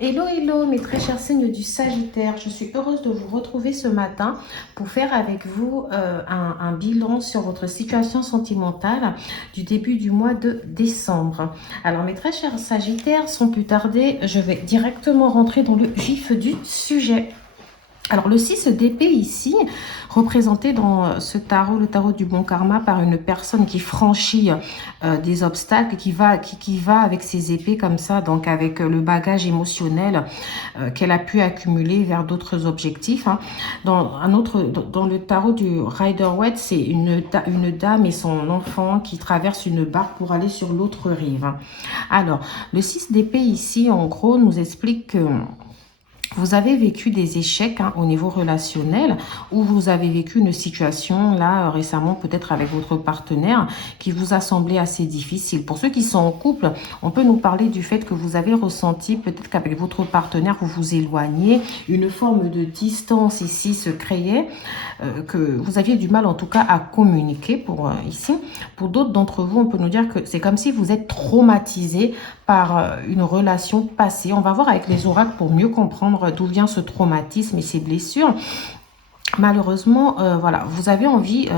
Hello, hello, mes très chers signes du Sagittaire. Je suis heureuse de vous retrouver ce matin pour faire avec vous un bilan sur votre situation sentimentale du début du mois de décembre. Alors, mes très chers Sagittaires, sans plus tarder, je vais directement rentrer dans le vif du sujet. Alors, le 6 d'épée ici, représenté dans ce tarot, le tarot du bon karma, par une personne qui franchit des obstacles, qui va avec ses épées comme ça, donc avec le bagage émotionnel qu'elle a pu accumuler vers d'autres objectifs. Hein. Dans le tarot du Rider-Waite, c'est une dame et son enfant qui traversent une barque pour aller sur l'autre rive. Alors, le 6 d'épée ici, en gros, nous explique que vous avez vécu des échecs au niveau relationnel ou vous avez vécu une situation là récemment peut-être avec votre partenaire qui vous a semblé assez difficile. Pour ceux qui sont en couple, on peut nous parler du fait que vous avez ressenti peut-être qu'avec votre partenaire vous vous éloignez, une forme de distance ici se créait, que vous aviez du mal en tout cas à communiquer pour ici. Pour d'autres d'entre vous, on peut nous dire que c'est comme si vous êtes traumatisé par une relation passée. On va voir avec les oracles pour mieux comprendre d'où vient ce traumatisme et ces blessures. Malheureusement, voilà, vous avez envie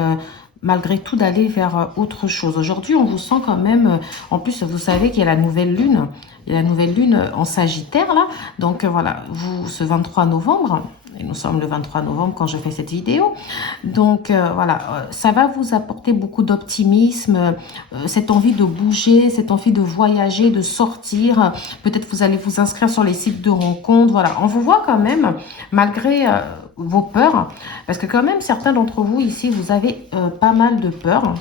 malgré tout d'aller vers autre chose. Aujourd'hui, on vous sent quand même, en plus, vous savez qu'il y a la nouvelle lune, il y a la nouvelle lune en Sagittaire, là. Donc, voilà, vous, ce 23 novembre, et nous sommes le 23 novembre quand je fais cette vidéo. Donc, voilà, ça va vous apporter beaucoup d'optimisme, cette envie de bouger, cette envie de voyager, de sortir. Peut-être vous allez vous inscrire sur les sites de rencontres. Voilà, on vous voit quand même, malgré vos peurs, parce que quand même, certains d'entre vous ici, vous avez pas mal de peurs.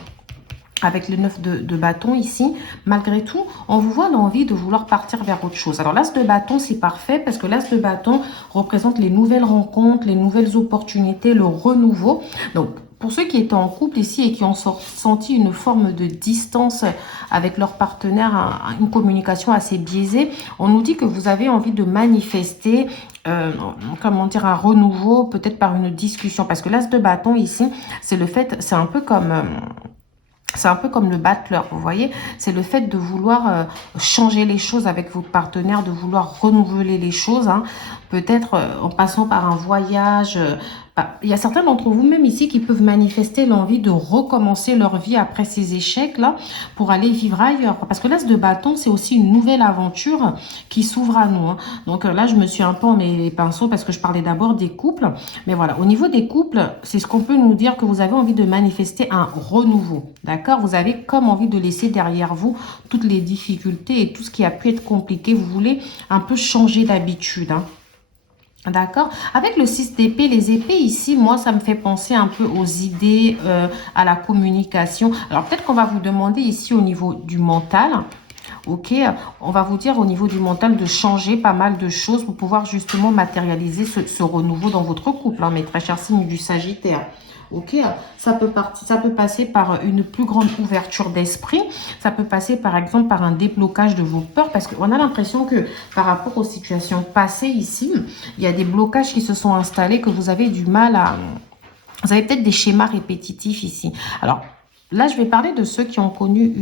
Avec le 9 de bâton ici, malgré tout, on vous voit l'envie de vouloir partir vers autre chose. Alors l'as de bâton, c'est parfait parce que l'as de bâton représente les nouvelles rencontres, les nouvelles opportunités, le renouveau. Donc, pour ceux qui étaient en couple ici et qui ont senti une forme de distance avec leur partenaire, une communication assez biaisée, on nous dit que vous avez envie de manifester, comment dire, un renouveau, peut-être par une discussion. Parce que l'as de bâton ici, c'est le fait, c'est un peu comme... c'est un peu comme le battleur, vous voyez. C'est le fait de vouloir changer les choses avec votre partenaire, de vouloir renouveler les choses. Hein. Peut-être en passant par un voyage. Il y a certains d'entre vous, même ici, qui peuvent manifester l'envie de recommencer leur vie après ces échecs-là pour aller vivre ailleurs. Parce que l'as de bâton, c'est aussi une nouvelle aventure qui s'ouvre à nous. Hein. Donc là, je me suis un peu en mes pinceaux parce que je parlais d'abord des couples. Mais voilà, au niveau des couples, c'est ce qu'on peut nous dire que vous avez envie de manifester un renouveau. D'accord? Vous avez comme envie de laisser derrière vous toutes les difficultés et tout ce qui a pu être compliqué. Vous voulez un peu changer d'habitude. Hein. D'accord. Avec le 6 d'épée, les épées ici, moi, ça me fait penser un peu aux idées, à la communication. Alors, peut-être qu'on va vous demander ici au niveau du mental, ok, on va vous dire au niveau du mental de changer pas mal de choses pour pouvoir justement matérialiser ce renouveau dans votre couple, hein, mes très chers signes du Sagittaire. Ok, ça peut passer par une plus grande ouverture d'esprit. Ça peut passer par exemple par un déblocage de vos peurs parce qu'on a l'impression que par rapport aux situations passées ici, il y a des blocages qui se sont installés, que vous avez du mal à... Vous avez peut-être des schémas répétitifs ici. Alors là, je vais parler de ceux qui ont connu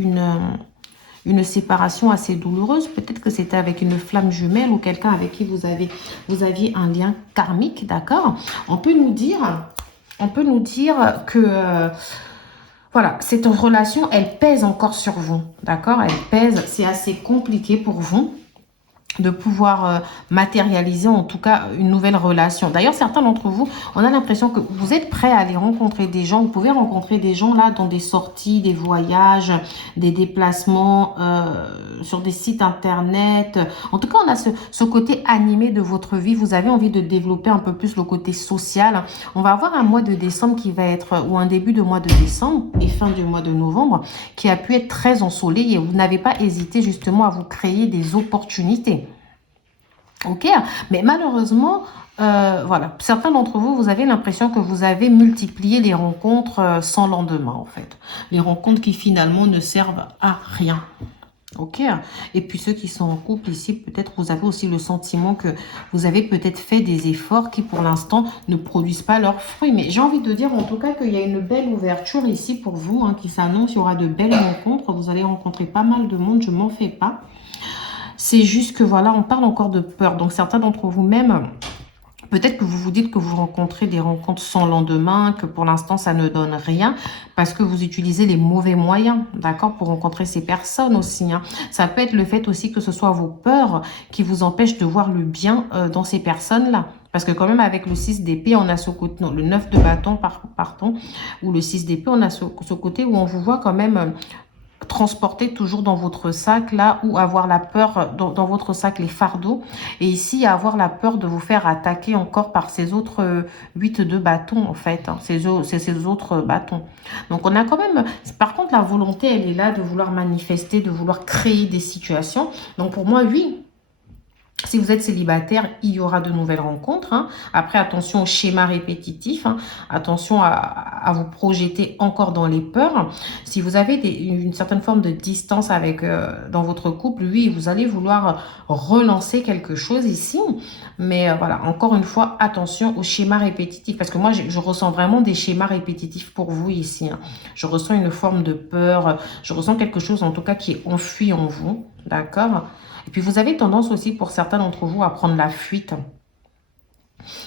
une séparation assez douloureuse. Peut-être que c'était avec une flamme jumelle ou quelqu'un avec qui vous aviez un lien karmique, d'accord? On peut nous dire que voilà, cette relation, elle pèse encore sur vous, d'accord? Elle pèse, c'est assez compliqué pour vous de pouvoir matérialiser en tout cas une nouvelle relation. D'ailleurs, certains d'entre vous, on a l'impression que vous êtes prêts à aller rencontrer des gens. Vous pouvez rencontrer des gens là dans des sorties, des voyages, des déplacements sur des sites internet. En tout cas, on a ce côté animé de votre vie. Vous avez envie de développer un peu plus le côté social. On va avoir un mois de décembre qui va être, ou un début de mois de décembre et fin du mois de novembre, qui a pu être très ensoleillé et vous n'avez pas hésité justement à vous créer des opportunités. Ok, mais malheureusement, voilà, certains d'entre vous, vous avez l'impression que vous avez multiplié les rencontres sans lendemain, en fait. Les rencontres qui finalement ne servent à rien. Ok, et puis ceux qui sont en couple ici, peut-être vous avez aussi le sentiment que vous avez peut-être fait des efforts qui pour l'instant ne produisent pas leurs fruits. Mais j'ai envie de dire en tout cas qu'il y a une belle ouverture ici pour vous qui s'annonce. Il y aura de belles rencontres, vous allez rencontrer pas mal de monde, je m'en fais pas. C'est juste que voilà, on parle encore de peur. Donc certains d'entre vous-même, peut-être que vous vous dites que vous rencontrez des rencontres sans lendemain, que pour l'instant ça ne donne rien, parce que vous utilisez les mauvais moyens, d'accord, pour rencontrer ces personnes aussi. Hein. Ça peut être le fait aussi que ce soit vos peurs qui vous empêchent de voir le bien dans ces personnes-là. Parce que quand même avec le 6 d'épée, on a ce côté, non, le 9 de bâton, pardon, ou le 6 d'épée, on a ce côté où on vous voit quand même transporter toujours dans votre sac là, ou avoir la peur dans votre sac les fardeaux, et ici avoir la peur de vous faire attaquer encore par ces autres 8 de bâtons en fait, hein, ces autres bâtons. Donc on a quand même, par contre la volonté elle est là de vouloir manifester, de vouloir créer des situations. Donc pour moi oui, si vous êtes célibataire, il y aura de nouvelles rencontres. Hein. Après, attention au schéma répétitif. Hein. Attention à vous projeter encore dans les peurs. Si vous avez une certaine forme de distance avec dans votre couple, oui, vous allez vouloir relancer quelque chose ici. Mais voilà, encore une fois, attention au schéma répétitif. Parce que moi, je ressens vraiment des schémas répétitifs pour vous ici. Hein. Je ressens une forme de peur. Je ressens quelque chose, en tout cas, qui est enfui en vous. D'accord ? Et puis, vous avez tendance aussi, pour certains d'entre vous, à prendre la fuite.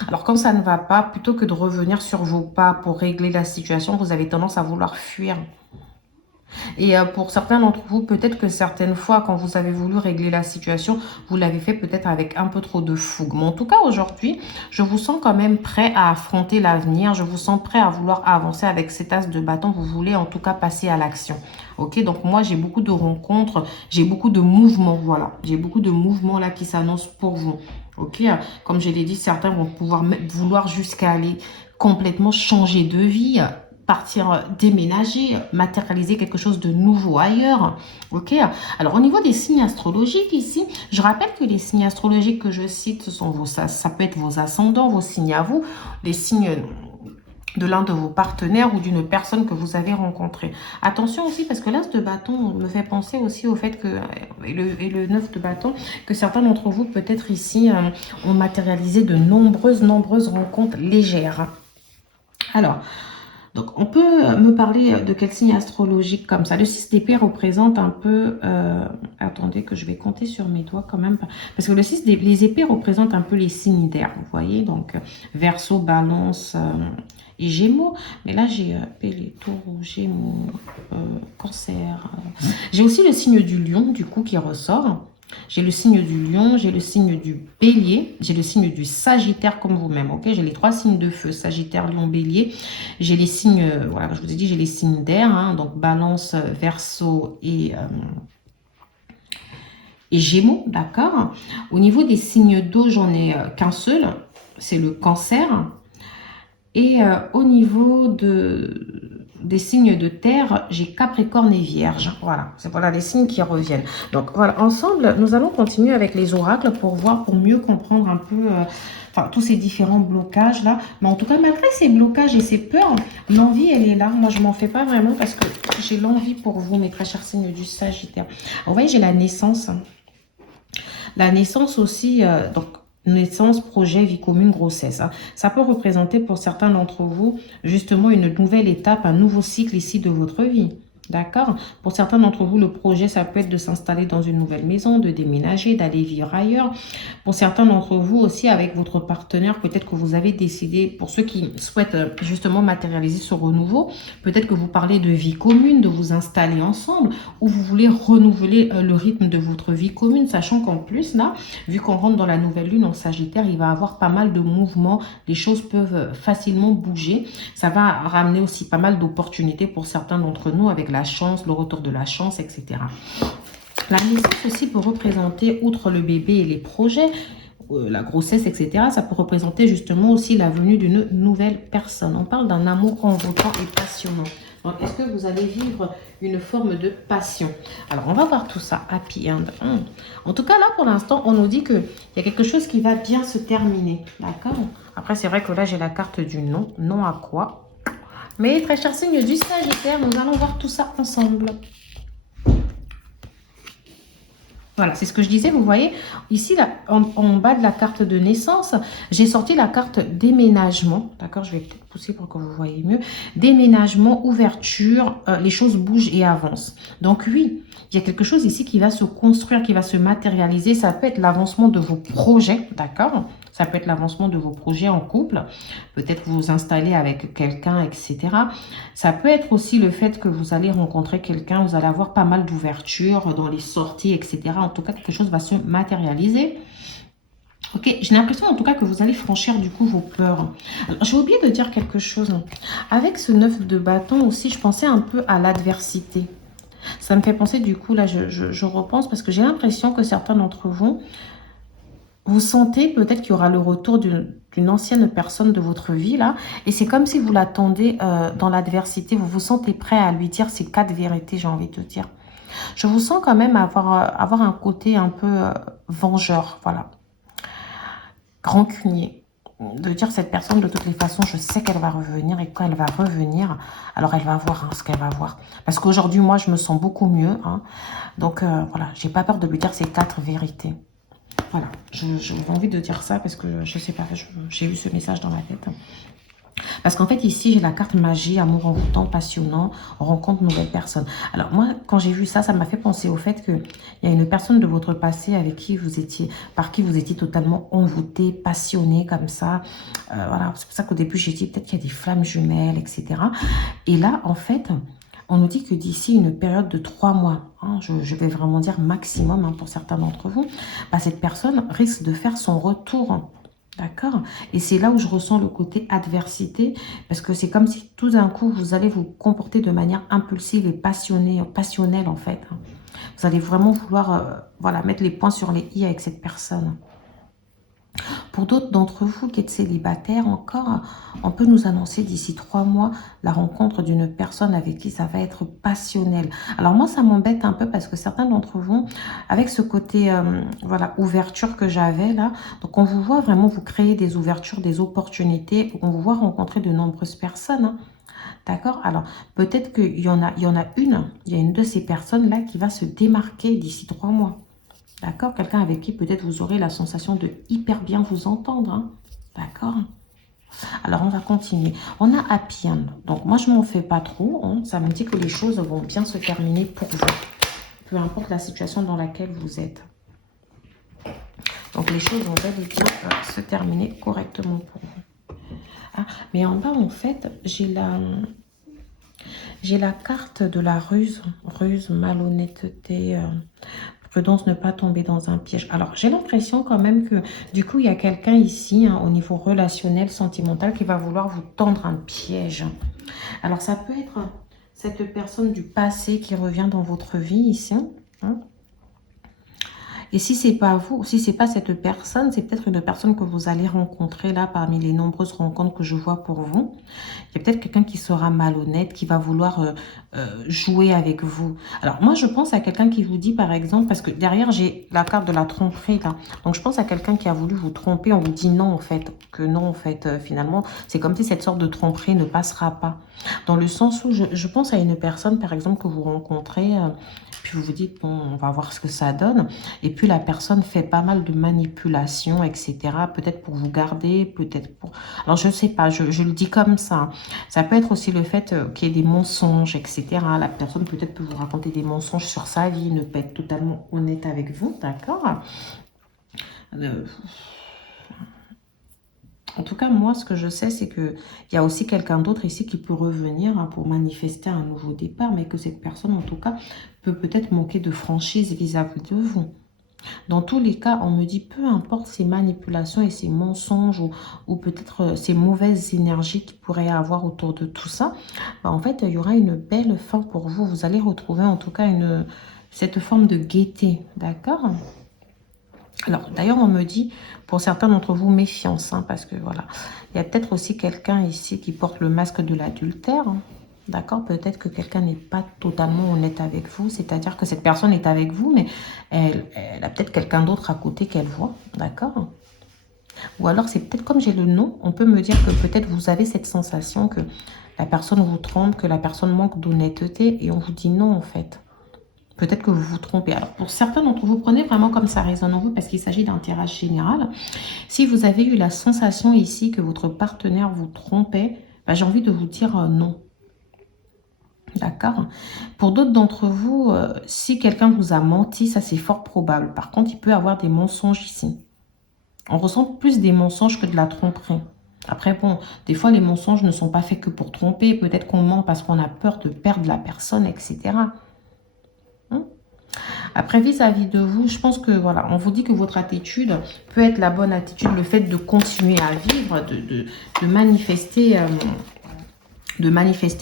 Alors, quand ça ne va pas, plutôt que de revenir sur vos pas pour régler la situation, vous avez tendance à vouloir fuir. Et pour certains d'entre vous, peut-être que certaines fois, quand vous avez voulu régler la situation, vous l'avez fait peut-être avec un peu trop de fougue. Mais en tout cas, aujourd'hui, je vous sens quand même prêt à affronter l'avenir. Je vous sens prêt à vouloir avancer avec cet as de bâton. Vous voulez en tout cas passer à l'action. Ok, donc moi, j'ai beaucoup de rencontres, j'ai beaucoup de mouvements, voilà. J'ai beaucoup de mouvements là qui s'annoncent pour vous. Ok, comme je l'ai dit, certains vont pouvoir vouloir jusqu'à aller complètement changer de vie, partir déménager, matérialiser quelque chose de nouveau ailleurs. Ok. Alors au niveau des signes astrologiques ici, je rappelle que les signes astrologiques que je cite, ce sont ça peut être vos ascendants, vos signes à vous, les signes de l'un de vos partenaires ou d'une personne que vous avez rencontrée. Attention aussi, parce que l'as de bâton me fait penser aussi au fait que, et le 9 de bâton, que certains d'entre vous peut-être ici ont matérialisé de nombreuses rencontres légères. Alors, donc, on peut me parler de quel signe astrologique comme ça. Le 6 d'épée représente un peu... attendez que je vais compter sur mes doigts quand même. Parce que le 6 les épées représentent un peu les signes d'air. Vous voyez, donc Verseau, Balance et Gémeaux. Mais là, j'ai les Taureaux, Gémeaux, Cancer. J'ai aussi le signe du Lion, du coup, qui ressort. J'ai le signe du lion, j'ai le signe du bélier, j'ai le signe du sagittaire comme vous-même, ok? J'ai les 3 signes de feu, sagittaire, lion, bélier. J'ai les signes, voilà, je vous ai dit, j'ai les signes d'air, hein, donc balance, verseau et gémeaux, d'accord? Au niveau des signes d'eau, j'en ai qu'un seul, c'est le cancer. Et au niveau des signes de terre, j'ai Capricorne et Vierge. Voilà, c'est voilà les signes qui reviennent. Donc voilà, ensemble, nous allons continuer avec les oracles pour voir, pour mieux comprendre un peu tous ces différents blocages là. Mais en tout cas, malgré ces blocages et ces peurs, l'envie, elle est là. Moi, je m'en fais pas vraiment parce que j'ai l'envie pour vous, mes très chers signes du Sagittaire. Alors, vous voyez, j'ai la naissance. La naissance aussi, donc naissance, projet, vie commune, grossesse. Hein. Ça peut représenter pour certains d'entre vous justement une nouvelle étape, un nouveau cycle ici de votre vie. D'accord? Pour certains d'entre vous, le projet, ça peut être de s'installer dans une nouvelle maison, de déménager, d'aller vivre ailleurs. Pour certains d'entre vous aussi, avec votre partenaire, peut-être que vous avez décidé, pour ceux qui souhaitent justement matérialiser ce renouveau, peut-être que vous parlez de vie commune, de vous installer ensemble, ou vous voulez renouveler le rythme de votre vie commune, sachant qu'en plus, là, vu qu'on rentre dans la nouvelle lune en Sagittaire, il va y avoir pas mal de mouvements, les choses peuvent facilement bouger. Ça va ramener aussi pas mal d'opportunités pour certains d'entre nous avec la chance, le retour de la chance, etc. La naissance aussi peut représenter, outre le bébé et les projets, la grossesse, etc., ça peut représenter justement aussi la venue d'une nouvelle personne. On parle d'un amour envoûtant et passionnant. Donc, est-ce que vous allez vivre une forme de passion? Alors, on va voir tout ça. Happy end. En tout cas, là, pour l'instant, on nous dit qu'il y a quelque chose qui va bien se terminer. D'accord? Après, c'est vrai que là, j'ai la carte du non. Non à quoi? Mais très chers signes du Sagittaire, nous allons voir tout ça ensemble. Voilà, c'est ce que je disais, vous voyez, ici, là, en bas de la carte de naissance, j'ai sorti la carte déménagement, d'accord, je vais peut-être pousser pour que vous voyez mieux, déménagement, ouverture, les choses bougent et avancent. Donc oui, il y a quelque chose ici qui va se construire, qui va se matérialiser, ça peut être l'avancement de vos projets, d'accord, ça peut être l'avancement de vos projets en couple, peut-être vous vous installez avec quelqu'un, etc. Ça peut être aussi le fait que vous allez rencontrer quelqu'un, vous allez avoir pas mal d'ouverture dans les sorties, etc. En tout cas, quelque chose va se matérialiser. Ok, j'ai l'impression en tout cas que vous allez franchir du coup vos peurs. J'ai oublié de dire quelque chose. Avec ce 9 de bâton aussi, je pensais un peu à l'adversité. Ça me fait penser du coup, là je repense parce que j'ai l'impression que certains d'entre vous, vous sentez peut-être qu'il y aura le retour d'une ancienne personne de votre vie, là. Et c'est comme si vous l'attendez dans l'adversité. Vous vous sentez prêt à lui dire ces 4 vérités, j'ai envie de dire. Je vous sens quand même avoir un côté un peu vengeur, voilà. Rancunier. De dire cette personne, de toutes les façons, je sais qu'elle va revenir. Et quand elle va revenir, alors elle va voir ce qu'elle va voir. Parce qu'aujourd'hui, moi, je me sens beaucoup mieux. Hein. Donc, voilà, j'ai pas peur de lui dire ces 4 vérités. Voilà, j'ai envie de dire ça parce que je sais pas, j'ai eu ce message dans ma tête. Parce qu'en fait, ici, j'ai la carte magie, amour envoûtant, passionnant, rencontre nouvelle personne. Alors moi, quand j'ai vu ça, ça m'a fait penser au fait qu'il y a une personne de votre passé avec qui vous étiez, par qui vous étiez totalement envoûté, passionné comme ça. Voilà, c'est pour ça qu'au début, j'ai dit peut-être qu'il y a des flammes jumelles, etc. Et là, en fait, on nous dit que d'ici une période de 3 mois, hein, je vais vraiment dire maximum hein, pour certains d'entre vous, bah, cette personne risque de faire son retour. D'accord? Et c'est là où je ressens le côté adversité, parce que c'est comme si tout d'un coup, vous allez vous comporter de manière impulsive et passionnelle en fait. Vous allez vraiment vouloir voilà, mettre les points sur les i avec cette personne. Pour d'autres d'entre vous qui êtes célibataires encore, on peut nous annoncer d'ici 3 mois la rencontre d'une personne avec qui ça va être passionnel. Alors moi, ça m'embête un peu parce que certains d'entre vous, avec ce côté voilà, ouverture que j'avais là, donc on vous voit vraiment vous créer des ouvertures, des opportunités, on vous voit rencontrer de nombreuses personnes. Hein. D'accord? Alors, peut-être qu'il y en a une, il y a une de ces personnes-là qui va se démarquer d'ici 3 mois. D'accord? Quelqu'un avec qui peut-être vous aurez la sensation de hyper bien vous entendre. Hein. D'accord? Alors, on va continuer. On a Happy End. Donc, moi, je ne m'en fais pas trop. Hein. Ça me dit que les choses vont bien se terminer pour vous. Peu importe la situation dans laquelle vous êtes. Donc, les choses vont bel et bien se terminer correctement pour vous. Ah, mais en bas, en fait, j'ai la carte de la ruse. Ruse, malhonnêteté... prudence, ne pas tomber dans un piège. Alors, j'ai l'impression quand même que, du coup, il y a quelqu'un ici, hein, au niveau relationnel, sentimental, qui va vouloir vous tendre un piège. Alors, ça peut être cette personne du passé qui revient dans votre vie ici. Hein. Et si c'est pas vous, si c'est pas cette personne, c'est peut-être une personne que vous allez rencontrer là parmi les nombreuses rencontres que je vois pour vous. Il y a peut-être quelqu'un qui sera malhonnête, qui va vouloir jouer avec vous. Alors moi je pense à quelqu'un qui vous dit par exemple, parce que derrière j'ai la carte de la tromperie là. Donc je pense à quelqu'un qui a voulu vous tromper, on vous dit non en fait, que non en fait finalement. C'est comme si cette sorte de tromperie ne passera pas. Dans le sens où je pense à une personne par exemple que vous rencontrez... puis vous vous dites, bon, on va voir ce que ça donne. Et puis la personne fait pas mal de manipulations, etc. Peut-être pour vous garder, peut-être pour... Alors je ne sais pas, je le dis comme ça. Ça peut être aussi le fait qu'il y ait des mensonges, etc. La personne peut-être peut vous raconter des mensonges sur sa vie, ne pas être totalement honnête avec vous, d'accord? En tout cas, moi, ce que je sais, c'est qu'il y a aussi quelqu'un d'autre ici qui peut revenir hein, pour manifester un nouveau départ, mais que cette personne, en tout cas, peut peut-être manquer de franchise vis-à-vis de vous. Dans tous les cas, on me dit, peu importe ces manipulations et ces mensonges ou peut-être ces mauvaises énergies qu'il pourrait y avoir autour de tout ça, bah, en fait, il y aura une belle fin pour vous. Vous allez retrouver en tout cas cette forme de gaieté, d'accord? Alors, d'ailleurs, on me dit, pour certains d'entre vous, méfiance, hein, parce que voilà, il y a peut-être aussi quelqu'un ici qui porte le masque de l'adultère, hein, d'accord? Peut-être que quelqu'un n'est pas totalement honnête avec vous, c'est-à-dire que cette personne est avec vous, mais elle a peut-être quelqu'un d'autre à côté qu'elle voit, d'accord? Ou alors, c'est peut-être comme j'ai le nom, on peut me dire que peut-être vous avez cette sensation que la personne vous trompe, que la personne manque d'honnêteté, et on vous dit non, en fait. Peut-être que vous vous trompez. Alors, pour certains d'entre vous, prenez vraiment comme ça résonne en vous parce qu'il s'agit d'un tirage général. Si vous avez eu la sensation ici que votre partenaire vous trompait, bah, j'ai envie de vous dire non. D'accord. Pour d'autres d'entre vous, si quelqu'un vous a menti, ça c'est fort probable. Par contre, il peut y avoir des mensonges ici. On ressent plus des mensonges que de la tromperie. Après, bon, des fois, les mensonges ne sont pas faits que pour tromper. Peut-être qu'on ment parce qu'on a peur de perdre la personne, etc. Après, vis-à-vis de vous, je pense que, voilà, on vous dit que votre attitude peut être la bonne attitude, le fait de continuer à vivre, de manifester,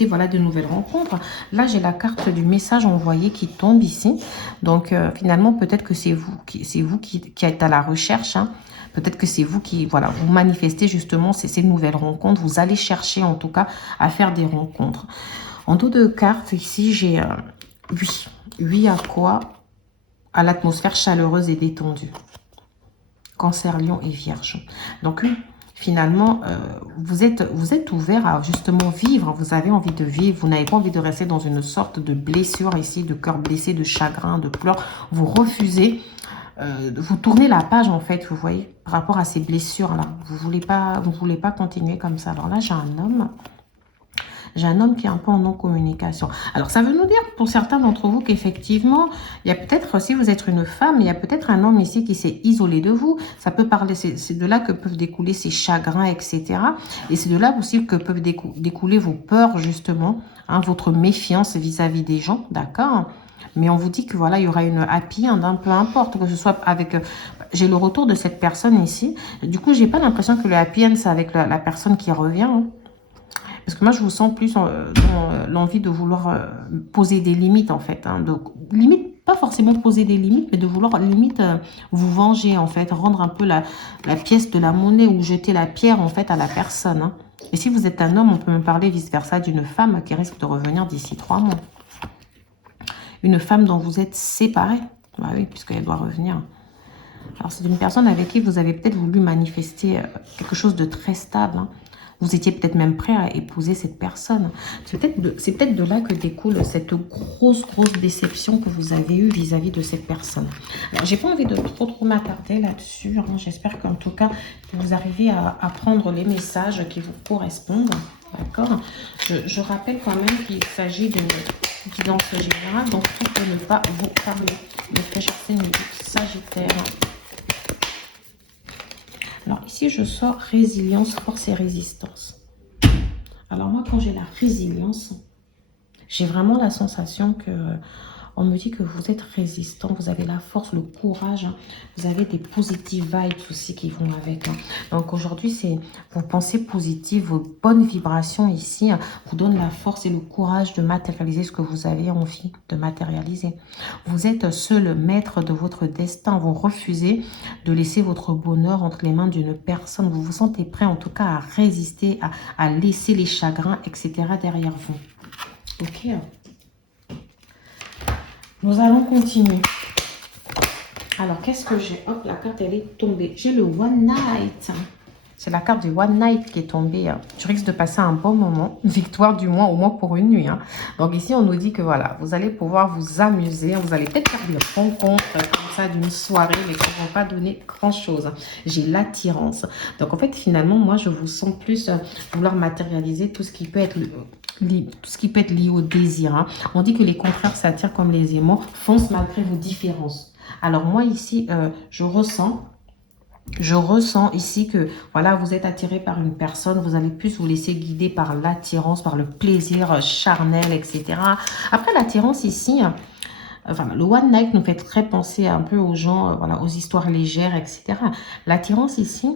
voilà, de nouvelles rencontres. Là, j'ai la carte du message envoyé qui tombe ici. Donc, finalement, peut-être que c'est vous qui êtes à la recherche, hein. Peut-être que c'est vous qui, voilà, vous manifestez justement ces nouvelles rencontres. Vous allez chercher, en tout cas, à faire des rencontres. En dos de carte, ici, j'ai 8. 8 à quoi? À l'atmosphère chaleureuse et détendue. Cancer, Lion et Vierge. Donc, finalement, vous êtes ouvert à justement vivre. Vous avez envie de vivre. Vous n'avez pas envie de rester dans une sorte de blessure ici, de cœur blessé, de chagrin, de pleurs. Vous refusez, vous tournez la page en fait, vous voyez, par rapport à ces blessures-là. Vous voulez pas continuer comme ça. Alors là, j'ai un homme. J'ai un homme qui est un peu en non-communication. Alors, ça veut nous dire, pour certains d'entre vous, qu'effectivement, il y a peut-être, si vous êtes une femme, il y a peut-être un homme ici qui s'est isolé de vous. Ça peut parler, c'est de là que peuvent découler ces chagrins, etc. Et c'est de là aussi que peuvent découler vos peurs, justement, hein, votre méfiance vis-à-vis des gens, d'accord? Mais on vous dit que voilà, il y aura une happy end, hein, peu importe, que ce soit avec... j'ai le retour de cette personne ici. Du coup, j'ai pas l'impression que le happy end, c'est avec la personne qui revient, hein. Parce que moi, je vous sens plus dans l'envie de vouloir poser des limites, en fait. Hein, limite, pas forcément poser des limites, mais de vouloir, limite, vous venger, en fait. Rendre un peu la pièce de la monnaie ou jeter la pierre, en fait, à la personne. Hein. Et si vous êtes un homme, on peut me parler vice-versa d'une femme qui risque de revenir d'ici 3 mois. Une femme dont vous êtes séparés. Bah oui, puisqu'elle doit revenir. Alors, c'est une personne avec qui vous avez peut-être voulu manifester quelque chose de très stable, hein. Vous étiez peut-être même prêt à épouser cette personne. C'est peut-être de là que découle cette grosse déception que vous avez eue vis-à-vis de cette personne. Alors, j'ai pas envie de trop m'attarder là-dessus, hein. J'espère qu'en tout cas, vous arrivez à prendre les messages qui vous correspondent. D'accord. Je rappelle quand même qu'il s'agit d'une guidance générale, donc tout peut ne pas vous parler. Le très cher signe du Sagittaire. Alors ici, je sors résilience, force et résistance. Alors moi, quand j'ai la résilience, j'ai vraiment la sensation que on me dit que vous êtes résistant, vous avez la force, le courage, hein. Vous avez des positive vibes aussi qui vont avec. Hein. Donc aujourd'hui, c'est vos pensées positives, vos bonnes vibrations ici vous donnent la force et le courage de matérialiser ce que vous avez envie de matérialiser. Vous êtes seul maître de votre destin. Vous refusez de laisser votre bonheur entre les mains d'une personne. Vous vous sentez prêt en tout cas à résister, à laisser les chagrins, etc. derrière vous. Ok. Nous allons continuer. Alors, qu'est-ce que j'ai? Hop, la carte, elle est tombée. J'ai le One Night. C'est la carte du One Night qui est tombée. Tu risques de passer un bon moment. Victoire du moins, au moins pour une nuit. Hein. Donc ici, on nous dit que voilà, vous allez pouvoir vous amuser. Vous allez peut-être faire des rencontres comme ça d'une soirée, mais qui ne vont pas donner grand-chose. J'ai l'attirance. Donc en fait, finalement, moi, je vous sens plus vouloir matérialiser tout ce qui peut être... tout ce qui peut être lié au désir. Hein. On dit que les contraires s'attirent comme les aimants, foncent malgré vos différences. Alors moi ici, je ressens ici que voilà, vous êtes attiré par une personne, vous allez plus vous laisser guider par l'attirance, par le plaisir charnel, etc. Après l'attirance ici, enfin, le One Night nous fait très penser un peu aux gens, voilà, aux histoires légères, etc. L'attirance ici,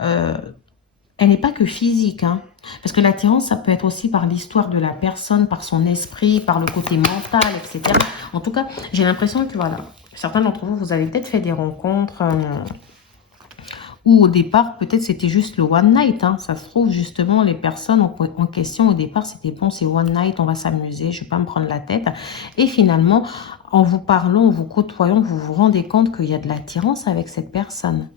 elle n'est pas que physique, hein. Parce que l'attirance, ça peut être aussi par l'histoire de la personne, par son esprit, par le côté mental, etc. En tout cas, j'ai l'impression que, voilà, certains d'entre vous, vous avez peut-être fait des rencontres où au départ, peut-être c'était juste le One Night. Hein. Ça se trouve, justement, les personnes en question, au départ, c'était bon, c'est One Night, on va s'amuser, je ne vais pas me prendre la tête. Et finalement, en vous parlant, en vous côtoyant, vous vous rendez compte qu'il y a de l'attirance avec cette personne.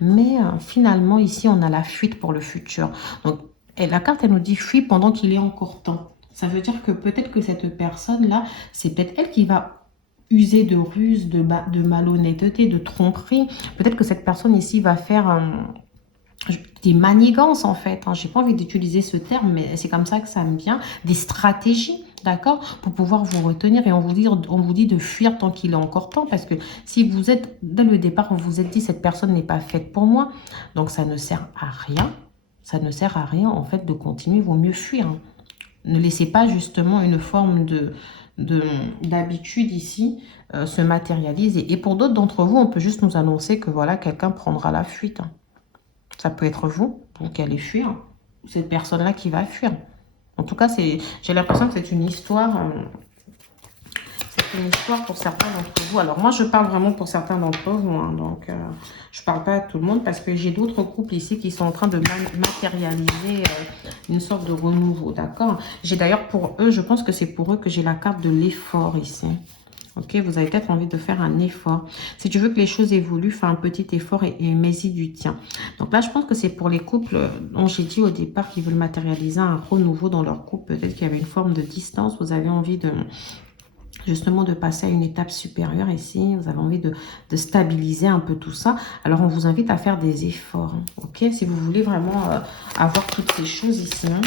Mais finalement, ici, on a la fuite pour le futur. Donc, la carte, elle nous dit fuis pendant qu'il est encore temps. Ça veut dire que peut-être que cette personne-là, c'est peut-être elle qui va user de ruse, de malhonnêteté, de tromperie. Peut-être que cette personne ici va faire des manigances en fait. Hein. J'ai pas envie d'utiliser ce terme, mais c'est comme ça que ça me vient. Des stratégies, d'accord, pour pouvoir vous retenir. Et on vous dit de fuir tant qu'il est encore temps. Parce que si vous êtes, dès le départ, on vous a dit cette personne n'est pas faite pour moi. Donc ça ne sert à rien. Ça ne sert à rien en fait de continuer. Il vaut mieux fuir. Hein. Ne laissez pas justement une forme d'habitude ici se matérialiser. Et pour d'autres d'entre vous, on peut juste nous annoncer que voilà, quelqu'un prendra la fuite. Hein. Ça peut être vous, donc allez fuir. Cette personne-là qui va fuir. En tout cas, j'ai l'impression que c'est une histoire. C'est une histoire pour certains d'entre vous. Alors moi, je parle vraiment pour certains d'entre vous. Hein, donc, je ne parle pas à tout le monde parce que j'ai d'autres couples ici qui sont en train de matérialiser une sorte de renouveau. D'accord. J'ai d'ailleurs pour eux, je pense que c'est pour eux que j'ai la carte de l'effort ici. Ok, vous avez peut-être envie de faire un effort. Si tu veux que les choses évoluent, fais un petit effort et mets-y du tien. Donc là, je pense que c'est pour les couples dont j'ai dit au départ qu'ils veulent matérialiser un renouveau dans leur couple. Peut-être qu'il y avait une forme de distance. Vous avez envie de justement de passer à une étape supérieure ici. Vous avez envie de stabiliser un peu tout ça. Alors, on vous invite à faire des efforts. Hein, ok, si vous voulez vraiment avoir toutes ces choses ici. Hein,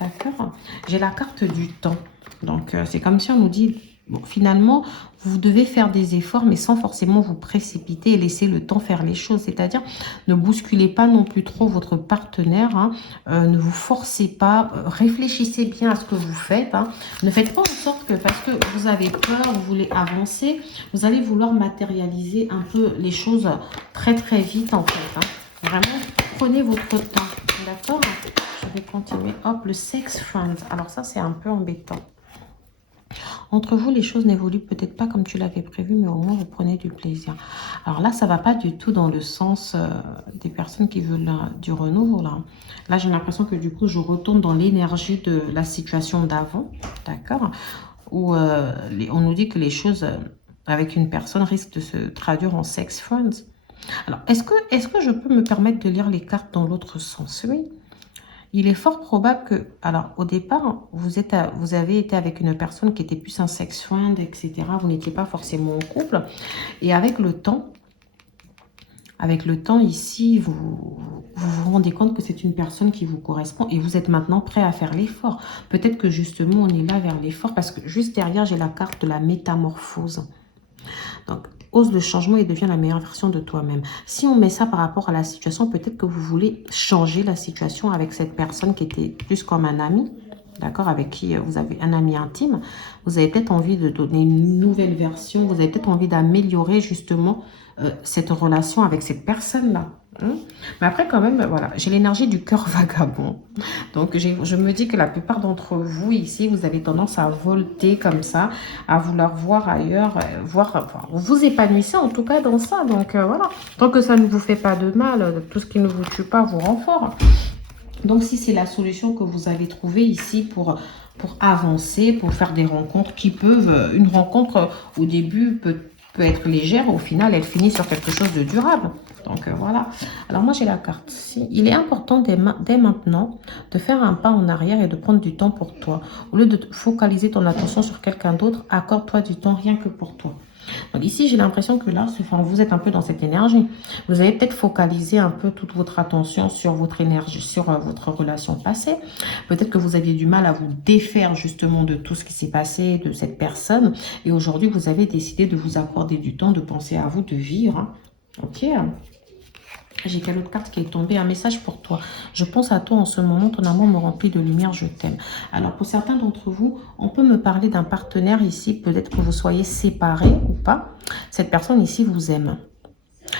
d'accord. J'ai la carte du temps. Donc, c'est comme si on nous dit... Bon, finalement, vous devez faire des efforts, mais sans forcément vous précipiter et laisser le temps faire les choses. C'est-à-dire, ne bousculez pas non plus trop votre partenaire. Hein, ne vous forcez pas. Réfléchissez bien à ce que vous faites. Hein. Ne faites pas en sorte que, parce que vous avez peur, vous voulez avancer, vous allez vouloir matérialiser un peu les choses très très vite en fait. Hein. Vraiment, prenez votre temps. D'accord? Je vais continuer. Hop, le sex friends. Alors ça, c'est un peu embêtant. Entre vous, les choses n'évoluent peut-être pas comme tu l'avais prévu, mais au moins vous prenez du plaisir. Alors là, ça ne va pas du tout dans le sens des personnes qui veulent du renouveau. Là j'ai l'impression que du coup, je retourne dans l'énergie de la situation d'avant, d'accord, où on nous dit que les choses avec une personne risquent de se traduire en sex friends. Alors, est-ce que je peux me permettre de lire les cartes dans l'autre sens? Oui. Il est fort probable que, alors au départ, vous avez été avec une personne qui était plus un sex friend, etc. Vous n'étiez pas forcément en couple. Et avec le temps ici, vous rendez compte que c'est une personne qui vous correspond et vous êtes maintenant prêt à faire l'effort. Peut-être que justement, on est là vers l'effort parce que juste derrière, j'ai la carte de la métamorphose. Donc, ose le changement et deviens la meilleure version de toi-même. Si on met ça par rapport à la situation, peut-être que vous voulez changer la situation avec cette personne qui était plus comme un ami, d'accord, avec qui vous avez un ami intime. Vous avez peut-être envie de donner une nouvelle version, vous avez peut-être envie d'améliorer justement cette relation avec cette personne-là. Mais après, quand même, voilà, j'ai l'énergie du cœur vagabond. Donc, je me dis que la plupart d'entre vous ici, vous avez tendance à volter comme ça, à vouloir voir ailleurs, enfin, vous épanouissez en tout cas dans ça. Donc, voilà, tant que ça ne vous fait pas de mal, tout ce qui ne vous tue pas vous rend fort. Donc, si c'est la solution que vous avez trouvée ici pour avancer, pour faire des rencontres qui peuvent... Une rencontre au début peut être légère, au final, elle finit sur quelque chose de durable. Donc, voilà. Alors, moi, j'ai la carte. Il est important dès maintenant de faire un pas en arrière et de prendre du temps pour toi. Au lieu de focaliser ton attention sur quelqu'un d'autre, accorde-toi du temps rien que pour toi. Donc ici, j'ai l'impression que là, vous êtes un peu dans cette énergie. Vous avez peut-être focalisé un peu toute votre attention sur votre énergie, sur votre relation passée. Peut-être que vous aviez du mal à vous défaire justement de tout ce qui s'est passé, de cette personne. Et aujourd'hui, vous avez décidé de vous accorder du temps, de penser à vous, de vivre. Hein. Ok. J'ai quelle autre carte qui est tombée? Un message pour toi. Je pense à toi en ce moment. Ton amour me remplit de lumière. Je t'aime. Alors, pour certains d'entre vous, on peut me parler d'un partenaire ici. Peut-être que vous soyez séparés ou pas. Cette personne ici vous aime.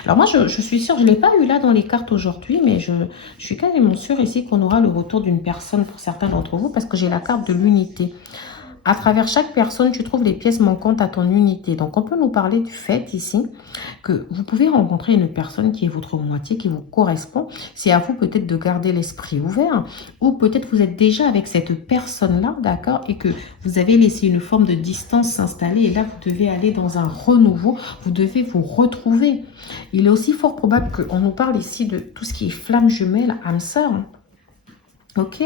Alors, moi, je suis sûre, je ne l'ai pas eu là dans les cartes aujourd'hui, mais je suis quasiment sûre ici qu'on aura le retour d'une personne pour certains d'entre vous parce que j'ai la carte de l'unité. À travers chaque personne, tu trouves les pièces manquantes à ton unité. Donc, on peut nous parler du fait ici que vous pouvez rencontrer une personne qui est votre moitié, qui vous correspond. C'est à vous peut-être de garder l'esprit ouvert ou peut-être vous êtes déjà avec cette personne-là, d'accord, et que vous avez laissé une forme de distance s'installer et là, vous devez aller dans un renouveau. Vous devez vous retrouver. Il est aussi fort probable qu'on nous parle ici de tout ce qui est flamme jumelle, âme sœur. Ok,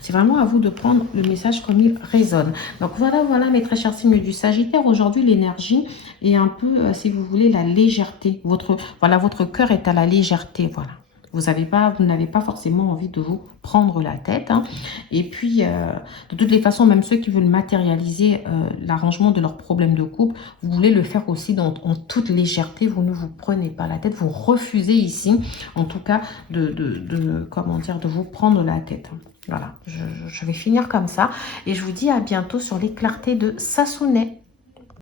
c'est vraiment à vous de prendre le message comme il résonne. Donc voilà, mes très chers signes du Sagittaire. Aujourd'hui, l'énergie est un peu, si vous voulez, la légèreté. Votre cœur est à la légèreté, voilà. Vous n'avez pas forcément envie de vous prendre la tête, hein. Et puis, de toutes les façons, même ceux qui veulent matérialiser l'arrangement de leurs problèmes de couple, vous voulez le faire aussi en toute légèreté. Vous ne vous prenez pas la tête. Vous refusez ici, en tout cas, comment dire, de vous prendre la tête. Voilà, je vais finir comme ça. Et je vous dis à bientôt sur les clartés de Sassonet.